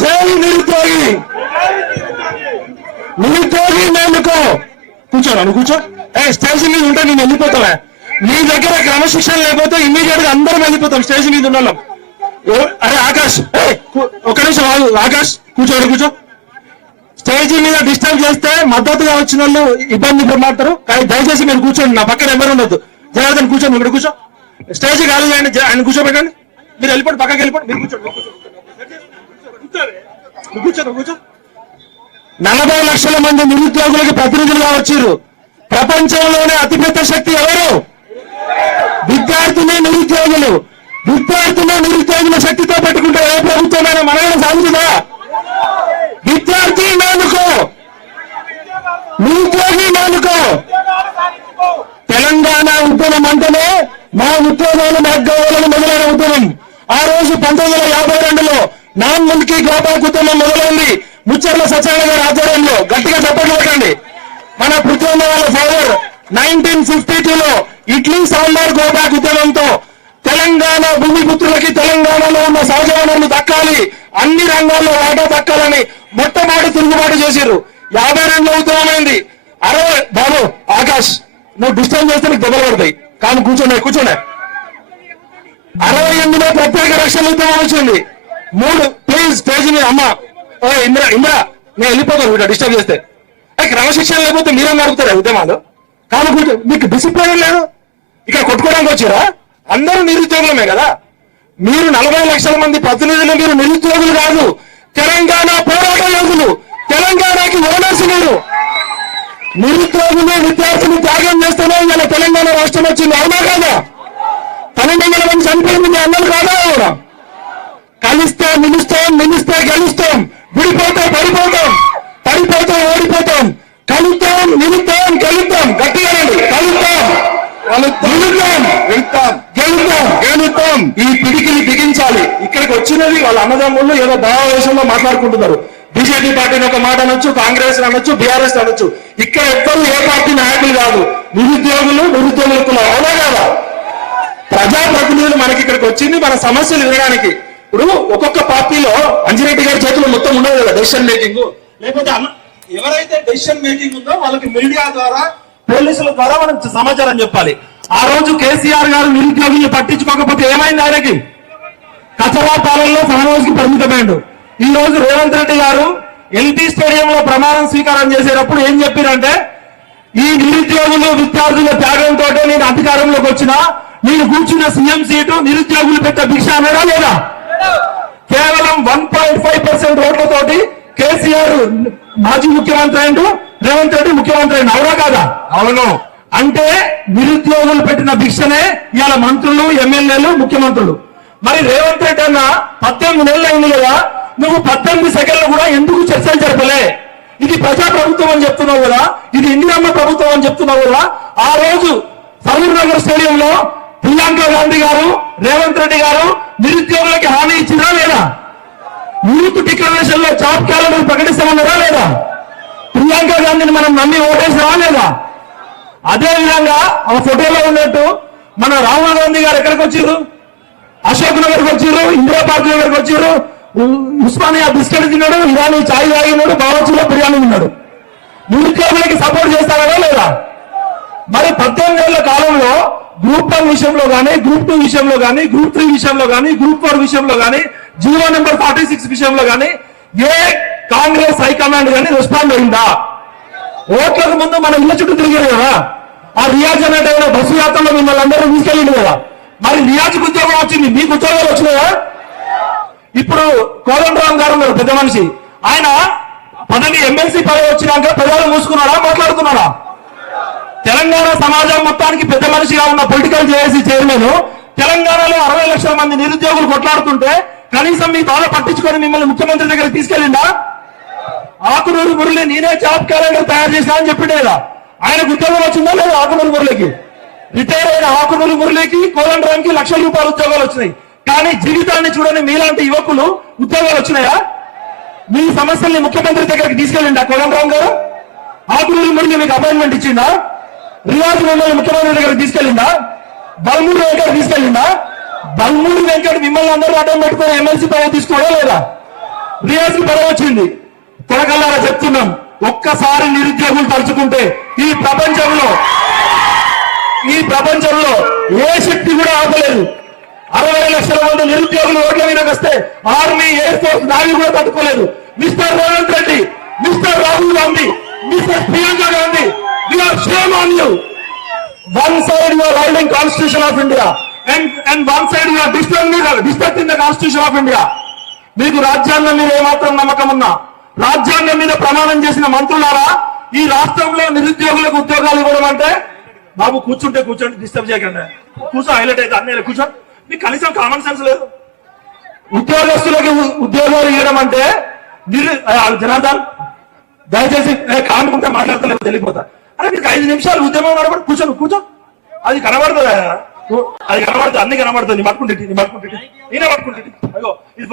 జై నిరుద్యోగి. నిరుద్యోగి మేలుకో కూర్చోరా నువ్వు కూర్చో. ఏ స్టేజ్ మీద ఉంటే నేను వెళ్ళిపోతావా నీ దగ్గర క్రమశిక్షణ లేకపోతే ఇమీడియట్గా అందరం వెళ్ళిపోతాం స్టేజ్ మీద ఉన్నాం అరే ఆకాష్ ఒక నిమిషం ఆకాష్ కూర్చోడు కూర్చో. స్టేజ్ మీద డిస్టర్బ్ చేస్తే మద్దతుగా వచ్చిన వాళ్ళు ఇబ్బంది పడతారు. కానీ దయచేసి మీరు కూర్చోండి నా పక్కన ఎవరు ఉండదు జనార్దన్ కూర్చోండి ఇక్కడ కూర్చో. స్టేజ్ ఖాళీ చేయండి ఆయన కూర్చోబెట్టండి. మీరు వెళ్ళిపోండి పక్కకి వెళ్ళిపోండి మీరు కూర్చోండి మీరు కూర్చోండి. నువ్వు కూర్చో నువ్వు కూర్చో నలభై లక్షల మంది నిరుద్యోగులకు ప్రతినిధులుగా వచ్చారు ప్రపంచంలోనే అతిపెద్ద శక్తి ఎవరు? విద్యార్థులే నిరుద్యోగులు. విద్యార్థులు నిరుద్యోగుల శక్తితో పెట్టుకుంటే ఏ ప్రభుత్వమైనా మనగడ సాగుతుందా? విద్యార్థి నానుకో నిరుద్యోగి నానుకో తెలంగాణ ఉద్యమం అంటేనే మా ఉద్యోగాలు మా కావాలని మొదలైన ఉద్యమం. ఆ రోజు పంతొమ్మిది వందల యాభై రెండులో నాన్ ముల్కీ గోపాక్ ఉద్యమం మొదలైంది. ముచ్చర్ల సత్యనారాయణ గారి ఆధ్వర్యంలో గట్టిగా చెప్పండి కొట్టండి. మన పృథ్వీ వాళ్ళ ఫాదర్ నైన్టీన్ ఫిఫ్టీ టూలో ఇడ్లీ సాంబార్ గోబాక్ ఉద్యమంతో తెలంగాణ భూమిపుత్రులకి తెలంగాణలో ఉన్న సహజ వనరులు దక్కాలి. అన్ని రంగాల్లో వాటా దక్కాలని మొట్టమొదటి తిరుగుబాటు చేశారు యాభై రెండులో ఉద్యమమైంది అరవై బాబు ఆకాష్ నువ్వు డిస్టర్బ్ చేస్తే నీకు దెబ్బలు పడతాయి. కానీ కూర్చోండి కూర్చోండి. అరవై ఎనిమిదిలో ప్రత్యేక రక్షణ ఉద్యమం వచ్చింది. మూడు స్టేజ్ మీద అమ్మ. ఓ ఇంద్ర ఇంద్ర నేను వెళ్ళిపోతాను వీడు డిస్టర్బ్ చేస్తే. ఏ, క్రమశిక్షణ లేకపోతే మీరేం నడుపుతారా ఉద్యమాలు? కానీ మీకు డిసిప్లిన్ లేదు. ఇక్కడ కొట్టుకోవడానికి వచ్చారా? అందరూ నిరుద్యోగులమే కదా. మీరు నలభై లక్షల మంది ప్రతినిధులు మీరు నిరుద్యోగులు కాదు. తెలంగాణ పోరాట యోగులు తెలంగాణకి ఓనర్స్ మీరు. నిరుద్యోగులు విద్యార్థులు త్యాగం చేస్తేనే ఇలా తెలంగాణ రాష్ట్రం వచ్చింది. అవునా కాదా? పన్నెండు వందల మంది చనిపోయింది అందరూ కాదా కలిస్తే నిలుస్తాం నిలిస్తే గెలుస్తాం. విడిపోతే పడిపోతాం పడిపోతే ఓడిపోతాం. కలుద్దాం నిలుద్దాం గెలుద్దాం. గట్టిగా. కలుద్దాం నిలుద్దాం గెలుద్దాం. గెలుద్దాం. గెలుద్దాం. ఈ పిడికిని బిగించాలి. ఇక్కడికి వచ్చినది వాళ్ళ అన్నదమ్ముళ్ళు ఏదో భావావేశంలో మాట్లాడుకుంటున్నారు. బీజేపీ పార్టీని ఒక మాట అనొచ్చు కాంగ్రెస్ అనొచ్చు బీఆర్ఎస్ అనొచ్చు. ఇక్కడ ఎవ్వరు ఏ పార్టీ నాయకులు కాదు. నిరుద్యోగులు నిరుద్యోగుల కులం. అవునా కాదా? ప్రజాప్రతినిధులు మనకి ఇక్కడికి వచ్చింది. మన సమస్యలు వినడానికి. ఇప్పుడు ఒక్కొక్క పార్టీలో అంజిరెడ్డి గారి చేతిలో మొత్తం ఉండదు కదా డెసిషన్ మేకింగ్ లేకపోతే ఎవరైతే డెసిషన్ మేకింగ్ ఉందో వాళ్ళకి మీడియా ద్వారా పోలీసుల ద్వారా మనం సమాచారం చెప్పాలి. ఆ రోజు కేసీఆర్ గారు నిరుద్యోగిని పట్టించుకోకపోతే ఏమైంది ఆయనకి? కచరా పాలనలో సహరోజుకి పరిమితమైండు ఈ రోజు రేవంత్ రెడ్డి గారు ఎల్పీ స్టేడియంలో ప్రమాణం స్వీకారం చేసేటప్పుడు ఏం చెప్పారంటే ఈ నిరుద్యోగులు విద్యార్థుల త్యాగంతో నేను అధికారంలోకి వచ్చిన నేను కూర్చున్న సీఎం సీటు నిరుద్యోగులు పెద్ద భిక్ష అన్నాడా లేదా? కేవలం వన్ పాయింట్ ఫైవ్ పర్సెంట్ ఓట్లతోటి కేసీఆర్ మాజీ ముఖ్యమంత్రి అయిండు రేవంత్ రెడ్డి ముఖ్యమంత్రి అయిండు అవునా కాదా? అవును. అంటే నిరుద్యోగులు పెట్టిన భిక్షనే ఇవాళ మంత్రులు ఎమ్మెల్యేలు ముఖ్యమంత్రులు. మరి రేవంత్ రెడ్డి అన్న పద్దెనిమిది నెలలు అయింది కదా నువ్వు పద్దెనిమిది సెకండ్లు కూడా ఎందుకు చర్చలు జరపలే? ఇది ప్రజా ప్రభుత్వం అని చెప్తున్నావు కదా ఇది ఇందిరమ్మ ప్రభుత్వం అని చెప్తున్నావు కదా ఆ రోజు సరూర్ నగర్ స్టేడియంలో ప్రియాంక గాంధీ గారు రేవంత్ రెడ్డి గారు నిరుద్యోగులకి హామీ ఇచ్చినా లేదా? యూత్ డిక్లరేషన్లో జాబ్ క్యాలెండర్ ప్రకటిస్తామన్నారా లేదా? ప్రియాంక గాంధీని మనం నమ్మి ఓటేసినా లేదా? అదే విధంగా ఆ ఫోటోలో ఉన్నట్టు మన రాహుల్ గాంధీ గారు ఎక్కడికి వచ్చారు? అశోక్ నగర్కి వచ్చారు ఇందిరా పార్క్ దగ్గరకు వచ్చారు ఉస్మానియా బిస్కెట్ తిన్నాడు ఇరానీ చాయ్ తాగినాడు బావచ్చులో బిర్యానీ తిన్నాడు. నిరుద్యోగులకి సపోర్ట్ చేస్తారా లేదా? మరి పద్దెనిమిది ఏళ్ళ కాలంలో గ్రూప్ వన్ విషయంలో కానీ గ్రూప్ టూ విషయంలో కానీ గ్రూప్ త్రీ విషయంలో కానీ గ్రూప్ ఫోర్ విషయంలో కానీ జీవో నెంబర్ ఫార్టీ సిక్స్ విషయంలో కానీ ఏ కాంగ్రెస్ హైకమాండ్ గానీ రెస్పాండ్ అయిందా? ఓట్లకు ముందు మన ఇళ్ళ చుట్టూ తిరిగారు కదా. ఆ రియాజ్ అనేటైన బస్సు యాత్రలో మిమ్మల్ని అందరూ తీసుకెళ్ళింది కదా. మరి రియాజ్కి ఉద్యోగం వచ్చింది మీకు ఉద్యోగాలు వచ్చినాయా? ఇప్పుడు కోదండరామ్ గారు ఉన్నారు పెద్ద మనిషి. ఆయన పదవి ఎమ్మెల్సీ పదవి వచ్చినాక పెదాలు మూసుకున్నాడా మాట్లాడుతున్నాడా తెలంగాణ సమాజం మొత్తానికి పెద్ద మనిషిగా ఉన్న పొలిటికల్ జేఏసీ చైర్మన్ తెలంగాణలో అరవై లక్షల మంది నిరుద్యోగులు కొట్లాడుతుంటే కనీసం మీ బాధ పట్టించుకొని మిమ్మల్ని ముఖ్యమంత్రి దగ్గర తీసుకెళ్ళిందా? ఆకునూరు మురళి నేనే జాబ్ క్యాలెండర్ తయారు చేశానని అని చెప్పిండే కదా. ఆయనకు ఉద్యోగం వచ్చిందా లేదా ఆకునూరు మురళికి? రిటైర్ అయిన ఆకునూరు మురళికి కోదండరానికి లక్షల రూపాయల ఉద్యోగాలు వచ్చినాయి. కానీ జీవితాన్ని చూడని మీలాంటి యువకులు ఉద్యోగాలు వచ్చినాయా? మీ సమస్యల్ని ముఖ్యమంత్రి దగ్గరికి తీసుకెళ్ళిండా కోదండరాం గారు? ఆకునూరు మురళి మీకు అపాయింట్మెంట్ ఇచ్చిందా? రియాజ్ మిమ్మల్ని ముఖ్యమంత్రి దగ్గరికి తీసుకెళ్ళిందా? బల్మూరు వెంకట తీసుకెళ్ళిందా? బల్మూరు వెంకట మిమ్మల్ని అందరూ అడ్డం పెట్టుకుని ఎమ్మెల్సీ పదవి తీసుకోవడం లేదా? రియాజ్ పదవి వచ్చింది. తొలగల్లారా చెప్తున్నాం. ఒక్కసారి నిరుద్యోగులు తలుచుకుంటే ఈ ప్రపంచంలో ఈ ప్రపంచంలో ఏ శక్తి కూడా ఆపలేదు. అరవై లక్షల మంది నిరుద్యోగులు ఓట్ల మీద వస్తే ఆర్మీ ఎయిర్ ఫోర్స్ నావీ కూడా తట్టుకోలేదు. Mister Revanth Reddy Mister Rahul Gandhi Mister Priyanka Gandhi shame on you one side you're holding constitution of India and and one side you're destructing destructing the constitution of India మీకు రాజ్యాంగం మీద ఏమాత్రం నమ్మకం ఉన్నా? రాజ్యాంగం మీద ప్రమాణం చేసిన మంత్రులారా ఈ రాష్ట్రంలో నిరుద్యోగులకు ఉద్యోగాలు ఇవ్వడం అంటే? బాబు కూర్చుంటే కూర్చోండి డిస్టర్బ్ చేయకండి. కూర్చో హైలైట్ అయితే అన్నీ కూర్చోండి. మీకు కనీసం కామన్ సెన్స్ లేదు. ఉద్యోగస్తులకు ఉద్యోగాలు ఇవ్వడం అంటే జనార్దన్ దయచేసి కానుకుంటే మాట్లాడతలేదు తెలియపోతా అరే మీకు ఐదు నిమిషాలు ఉద్యమం నడబడి కూర్చోను కూర్చో. అది కనబడుతుంది అది కనబడుతుంది అన్ని కనబడుతుంది నీ పట్టుకుంటే నీ పట్టుకుంటే నేనే పట్టుకుంటే. అయ్యో ఇది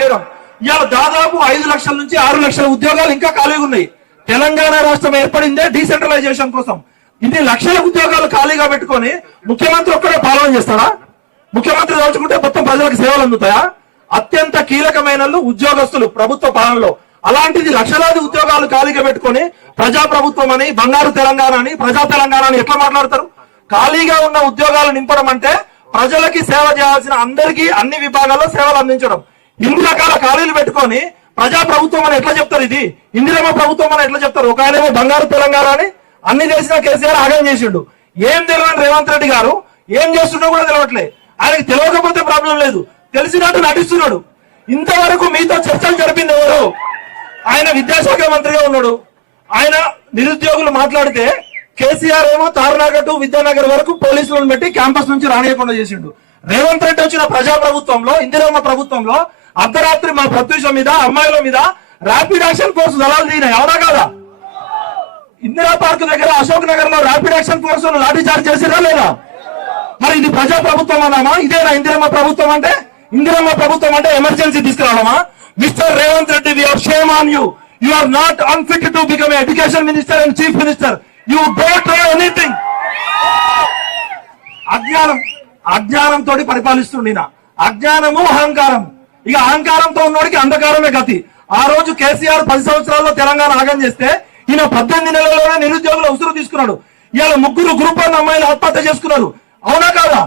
చేయడం. ఇవాళ దాదాపు ఐదు లక్షల నుంచి ఆరు లక్షల ఉద్యోగాలు ఇంకా ఖాళీగా ఉన్నాయి. తెలంగాణ రాష్ట్రం ఏర్పడిందే డీసెంట్రలైజేషన్ కోసం. ఇన్ని లక్షల ఉద్యోగాలు ఖాళీగా పెట్టుకొని ముఖ్యమంత్రి ఒక్కడే పాలన చేస్తాడా? ముఖ్యమంత్రి దాచుకుంటే మొత్తం ప్రజలకు సేవలు అందుతాయా? అత్యంత కీలకమైన ఉద్యోగస్తులు ప్రభుత్వ పాలనలో. అలాంటిది లక్షలాది ఉద్యోగాలు ఖాళీగా పెట్టుకొని ప్రజా ప్రభుత్వం అని బంగారు తెలంగాణ అని ప్రజా తెలంగాణ అని ఎట్లా మాట్లాడతారు? ఖాళీగా ఉన్న ఉద్యోగాలు నింపడం అంటే ప్రజలకి సేవ చేయాల్సిన అందరికీ అన్ని విభాగాల్లో సేవలు అందించడం. ఇన్ని రకాల ఖాళీలు పెట్టుకొని ప్రజా ప్రభుత్వం అని ఎట్లా చెప్తారు ఇది? ఇందిరమ్మ ప్రభుత్వం అని ఎట్లా చెప్తారు? ఒక ఆయనేమో బంగారు తెలంగాణ అని అన్ని చేసిన కేసీఆర్ ఆగం చేసిండు. ఏం తెలియని రేవంత్ రెడ్డి గారు ఏం చేస్తుండో కూడా తెలియట్లే ఆయనకి తెలియకపోతే ప్రాబ్లం లేదు. తెలిసినట్టు నటిస్తున్నాడు. ఇంతవరకు మీతో చర్చలు జరిపింది ఎవరు? ఆయన విద్యాశాఖ మంత్రిగా ఉన్నాడు. ఆయన నిరుద్యోగులు మాట్లాడితే కేసీఆర్ ఏమో తారనాగర్ టు విద్యానగర్ వరకు పోలీసులను పెట్టి క్యాంపస్ నుంచి రానియకుండా చేసిండు. రేవంత్ రెడ్డి వచ్చిన ప్రజా ప్రభుత్వంలో ఇందిరమ్మ ప్రభుత్వంలో అర్ధరాత్రి మా ప్రత్యూషం మీద అమ్మాయిల మీద ర్యాపిడ్ యాక్షన్ ఫోర్స్ దళాలు తీయినాయి అవునా కాదా? ఇందిరా పార్క్ దగ్గర అశోక్ నగర్లో rapid action force lathi charge చేసిరా లేదా? మరి ఇది ప్రజా ప్రభుత్వం అన్నామా? ఇదేనా ఇందిరమ్మ ప్రభుత్వం అంటే? ఇందిరమ్మ ప్రభుత్వం అంటే emergency తీసుకురావడమా? Mister Revanth Reddy we are shame on you you are not unfit to become education minister and chief minister you don't know anything అజ్ఞానం అజ్ఞానంతో పరిపాలిస్తుండిన అజ్ఞానము అహంకారం ఇక అహంకారంతో ఉన్నోడికి అంధకారమే గతి. ఆ రోజు కేసీఆర్ పది సంవత్సరాల్లో తెలంగాణ ఆగం చేస్తే ఈయన పద్దెనిమిది నెలల్లోనే నిరుద్యోగుల ఉసురు తీసుకున్నాడు. ఇవాళ ముగ్గురు గ్రూప్ వన్ అమ్మాయిలు ఆత్మహత్య చేసుకున్నారు. అవునా కాదా?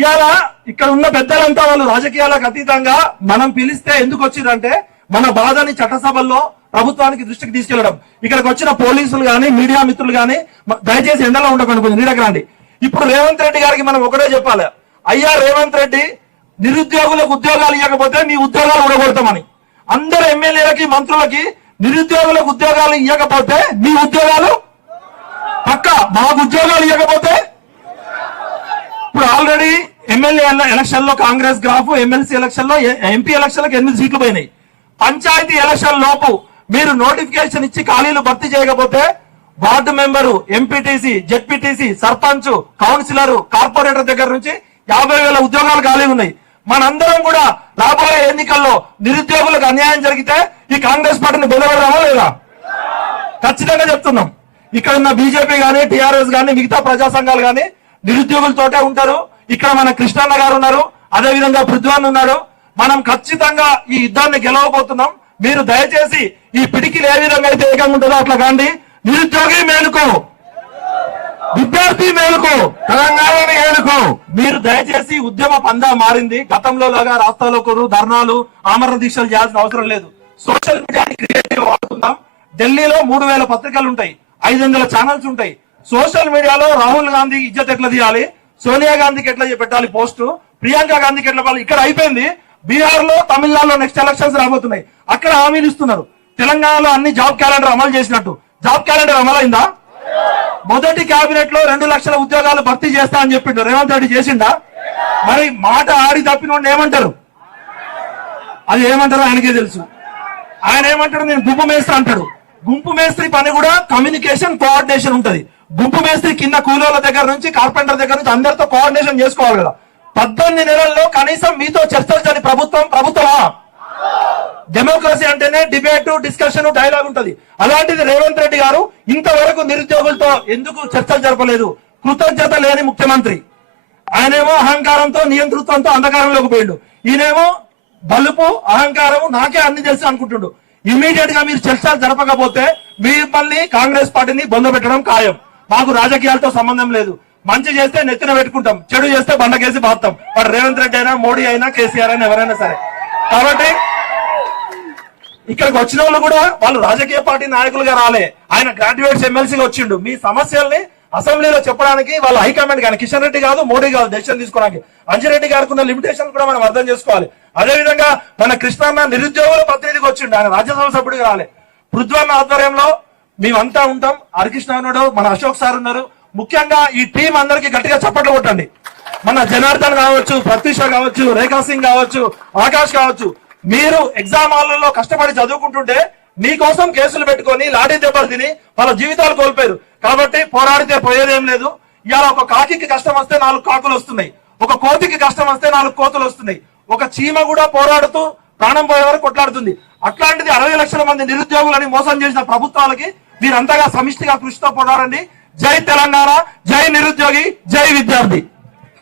ఇవాళ ఇక్కడ ఉన్న పెద్దలంతా వాళ్ళు రాజకీయాలకు అతీతంగా మనం పిలిస్తే ఎందుకు వచ్చిందంటే మన బాధని చట్టసభల్లో ప్రభుత్వానికి దృష్టికి తీసుకెళ్ళడం. ఇక్కడికి వచ్చిన పోలీసులు గాని మీడియా మిత్రులు కానీ దయచేసి ఎండలో ఉండకండి కొంచెం నీడకి రండి. ఇప్పుడు రేవంత్ రెడ్డి గారికి మనం ఒకటే చెప్పాలి. అయ్యా రేవంత్ రెడ్డి నిరుద్యోగులకు ఉద్యోగాలు ఇవ్వకపోతే నీ ఉద్యోగాలు ఊడగొడతామని. అందరు ఎమ్మెల్యేలకి మంత్రులకి నిరుద్యోగులకు ఉద్యోగాలు ఇవ్వకపోతే నీ ఉద్యోగాలు? పక్క మాకు ఉద్యోగాలు ఇవ్వకపోతే ఇప్పుడు ఆల్రెడీ ఎమ్మెల్యే ఎలక్షన్లో కాంగ్రెస్ గ్రాఫ్ ఎమ్మెల్సీ ఎలక్షన్లో ఎంపీ ఎలక్షన్లకు ఎనిమిది సీట్లు పోయినాయి. పంచాయతీ ఎలక్షన్ లోపు మీరు నోటిఫికేషన్ ఇచ్చి ఖాళీలు భర్తీ చేయకపోతే ward member MPTC ZPTC sarpanch councillor corporator దగ్గర నుంచి యాభై వేల ఉద్యోగాలు ఖాళీ ఉన్నాయి. మనందరం కూడా రాబోయే ఎన్నికల్లో నిరుద్యోగులకు అన్యాయం జరిగితే ఈ కాంగ్రెస్ పార్టీని బెదవడదామా లేదా? ఖచ్చితంగా చెప్తున్నాం. ఇక్కడ ఉన్న బీజేపీ కానీ టిఆర్ఎస్ కానీ మిగతా ప్రజా సంఘాలు కానీ నిరుద్యోగులతోటే ఉంటారు. ఇక్కడ మన కృష్ణన్న గారు ఉన్నారు. అదే విధంగా పృథ్వాన్ ఉన్నారు మనం ఖచ్చితంగా ఈ యుద్ధాన్ని గెలవబోతున్నాం. మీరు దయచేసి ఈ పిడికిలు ఏ విధంగా అయితే ఏకంగా ఉంటుందో అట్లా కాండి. నిరుద్యోగి మేలుకో. విద్యార్థి మేలుకు తెలంగాణ మేలుకు. మీరు దయచేసి ఉద్యమ పందా మారింది. గతంలో లాగా రాస్తాలోకరు ధర్నాలు ఆమరణ దీక్షలు చేయాల్సిన అవసరం లేదు. సోషల్ మీడియాని క్రియేటివ్ వాడుకుందాం. ఢిల్లీలో మూడు వేల పత్రికలు ఉంటాయి. ఐదు వందల ఛానల్స్ ఉంటాయి. సోషల్ మీడియాలో రాహుల్ గాంధీ ఇజ్జత్ ఎట్లా తీయాలి? సోనియా గాంధీకి ఎట్లా పెట్టాలి పోస్ట్? ప్రియాంక గాంధీకి ఎట్లా ఇక్కడ అయిపోయింది. బీహార్లో తమిళనాడులో నెక్స్ట్ ఎలక్షన్స్ రాబోతున్నాయి. అక్కడ హామీలు ఇస్తున్నారు. తెలంగాణలో అన్ని జాబ్ క్యాలెండర్ అమలు చేసినట్టు. జాబ్ క్యాలెండర్ అమలైందా? మొదటి కేబినెట్లో రెండు లక్షల ఉద్యోగాలు భర్తీ చేస్తా అని చెప్పిండు. రేవంత్ రెడ్డి చేసిండా? మరి మాట ఆడి తప్పిన ఏమంటారు? అది ఏమంటారు ఆయనకే తెలుసు. ఆయన ఏమంటాడు? నేను గుంపు మేస్త్రి అంటాడు. గుంపు మేస్త్రి పని కూడా కమ్యూనికేషన్ కోఆర్డినేషన్ ఉంటది. గుంపు మేస్త్రి కింద కూలీల దగ్గర నుంచి కార్పెంటర్ దగ్గర నుంచి అందరితో కోఆర్డినేషన్ చేసుకోవాలి కదా. పద్దెనిమిది నెలల్లో కనీసం మీతో చర్చలు జరిపి డెమోక్రసీ అంటేనే డిబేట్ డిస్కషన్ డైలాగ్ ఉంటది. అలాంటిది రేవంత్ రెడ్డి గారు ఇంతవరకు నిరుద్యోగులతో ఎందుకు చర్చలు జరపలేదు? కృతజ్ఞత లేని ముఖ్యమంత్రి. ఆయనేమో అహంకారంతో నియంతృత్వంతో అంధకారంలోకి పోయిండు. ఈయనేమో బలుపు అహంకారం నాకే అన్ని తెలుసు అనుకుంటుండు. ఇమీడియట్గా మీరు చర్చలు జరపకపోతే మిమ్మల్ని కాంగ్రెస్ పార్టీని బొందబెట్టడం ఖాయం. మాకు రాజకీయాలతో సంబంధం లేదు. మంచి చేస్తే నెత్తిన పెట్టుకుంటాం. చెడు చేస్తే బండకేసి బాస్తాం వాడు రేవంత్ రెడ్డి అయినా మోడీ అయినా కేసీఆర్ అయినా ఎవరైనా సరే. కాబట్టి ఇక్కడికి వచ్చిన వాళ్ళు కూడా వాళ్ళు రాజకీయ పార్టీ నాయకులుగా రాలే. ఆయన గ్రాడ్యుయేట్స్ ఎమ్మెల్సీగా వచ్చిండు. మీ సమస్యల్ని అసెంబ్లీలో చెప్పడానికి వాళ్ళ హైకమాండ్ కానీ కిషన్ రెడ్డి కాదు మోడీ కాదు డెసిషన్ తీసుకోవడానికి. అంజిరెడ్డి గారికి ఉన్న లిమిటేషన్ కూడా మనం అర్థం చేసుకోవాలి. అదే విధంగా మన కృష్ణన్న నిరుద్యోగుల ప్రతినిధికి వచ్చిండు. ఆయన రాజ్యసభ సభ్యుడిగా రాలే. పృథ్వన్న ఆధ్వర్యంలో మేమంతా ఉంటాం. హరికృష్ణ ఉన్నాడు మన అశోక్ సార్ ఉన్నారు. ముఖ్యంగా ఈ టీం అందరికి గట్టిగా చప్పట్లు కొట్టండి. మన జనార్దన్ కావచ్చు ప్రత్యూష కావచ్చు రేఖా సింగ్ కావచ్చు ఆకాష్ కావచ్చు. మీరు ఎగ్జామ్ హాల్లో కష్టపడి చదువుకుంటుంటే మీకోసం కేసులు పెట్టుకొని లాఠీ దెబ్బలు తిని వాళ్ళ జీవితాలు కోల్పోయారు. కాబట్టి పోరాడితే పోయేదేం లేదు. ఇవాళ ఒక కాకికి కష్టం వస్తే నాలుగు కాకులు వస్తున్నాయి. ఒక కోతికి కష్టం వస్తే నాలుగు కోతులు వస్తున్నాయి. ఒక చీమ కూడా పోరాడుతూ ప్రాణం పోయే వరకు కొట్లాడుతుంది. అట్లాంటిది అరవై లక్షల మంది నిరుద్యోగులని మోసం చేసిన ప్రభుత్వాలకి మీరంతగా సమిష్టిగా కృషితో పోరాడండి. జై తెలంగాణ జై నిరుద్యోగి జై విద్యార్థి.